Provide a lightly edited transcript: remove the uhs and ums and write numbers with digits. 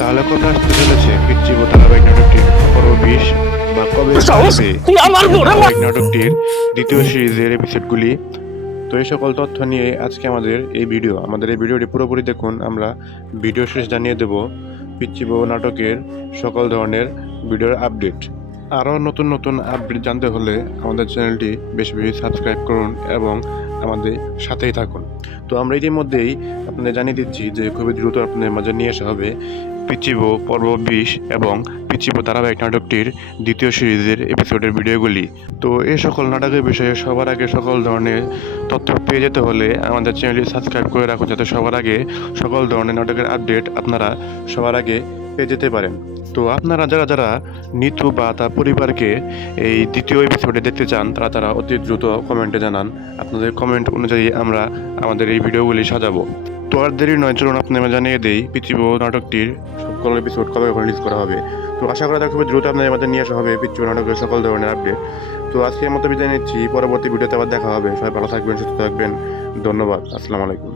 তাহলে কবে আসতে চলেছে পিচ্চিবো ধারাবাহিক নাটকটির পর্ব 20 বা কবে আসবে ধারাবাহিক নাটকটির দ্বিতীয় সিরিজের এপিসোডগুলি? তো এই সকল তথ্য নিয়ে আজকে আমাদের এই ভিডিওটি পুরোপুরি দেখুন। আমরা ভিডিও শেষ জানিয়ে দেব পিচ্চিবো নাটকের সকল ধরনের ভিডিওর আপডেট। আরও নতুন নতুন আপডেট জানতে হলে আমাদের চ্যানেলটি বেশি বেশি সাবস্ক্রাইব করুন এবং আমাদের সাথেই থাকুন। তো আমরা ইতিমধ্যেই আপনাদের জানিয়ে দিচ্ছি যে খুবই দ্রুত আপনাদের মাঝে নিয়ে আসা হবে পিচ্চিবো পর্ব 20 এবং পিচ্চিবো ধারাবাহিক নাটকটির দ্বিতীয় সিরিজের এপিসোডের ভিডিওগুলি। তো এই সকল নাটকের বিষয়ে সবার আগে সকল ধরনের তথ্য পেয়ে যেতে হলে আমাদের চ্যানেলটি সাবস্ক্রাইব করে রাখুন, যাতে সবার আগে সকল ধরনের নাটকের আপডেট আপনারা সবার আগে পেয়ে যেতে পারেন। তো আপনারা যারা নিতু বা তার পরিবারকে এই দ্বিতীয় এপিসোডে দেখতে চান তারা অতি দ্রুত কমেন্টে জানান। আপনাদের কমেন্ট অনুযায়ী আমরা আমাদের এই ভিডিওগুলি সাজাবো। তো আর দেরি নয়, চলুন আপনারা জানিয়ে দেই পিচ্চিবো নাটকটির সকল এপিসোড কবে রিলিজ করা হবে। তো আশা করা যায় খুবই দ্রুত আপনাদের মধ্যে নিয়ে আসা হবে পিচ্চিবো নাটকের সকল ধরনের আপডেট। তো আজকের মতো বিদায় নিচ্ছি, পরবর্তী ভিডিওতে আবার দেখা হবে। সবাই ভালো থাকবেন, সুস্থ থাকবেন। ধন্যবাদ, আসসালামু আলাইকুম।